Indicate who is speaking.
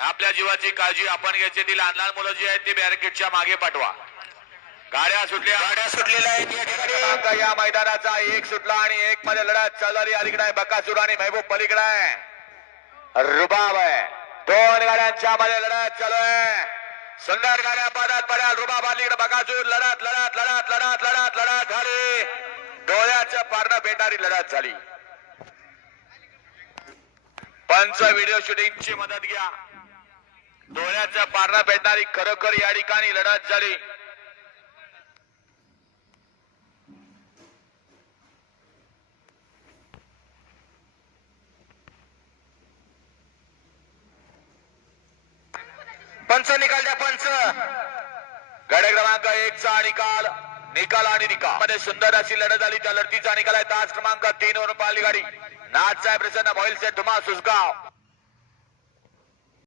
Speaker 1: आपल्या जीवाची काळजी आपण घ्यायची ती लहान लहान मुलं जी आहेत ती बॅरिकेडच्या मागे पाठवा. गाड्या सुटल्या.
Speaker 2: गाड्या सुटलेल्या आहेत या ठिकाणी.
Speaker 1: या मैदानाचा एक सुटला आणि एक मध्ये लढत चालली अलीकडे आहे बकासूर आणि महबूब पलीकडे. आहे रुबाब आहे. दोन गाड्यांच्या मध्ये लढत चालू आहे. सुंदर गाड्या पादात पड्या रुबाब अलीकडे बकासूर. लढत लढत लढत लढत लढत लढत झाली. डोळ्याच्या पारणं भेटणारी लढत झाली. पंच व्हिडिओ शूटिंगची मदत घ्या. डोळ्याच्या पारणा भेटणारी खरोखर या ठिकाणी लढत झाली.
Speaker 2: पंच निकाल द्या पंच.
Speaker 1: गडे क्रमांक एक चा निकाल निकाल आणि निकाल. मध्ये सुंदर अशी लढत झाली. त्या लढतीचा निकाल आहे तास क्रमांक तीन वरून पाली गाडी. नाथ साहेब प्रसन्न मोहिल से धुमा सुसगाव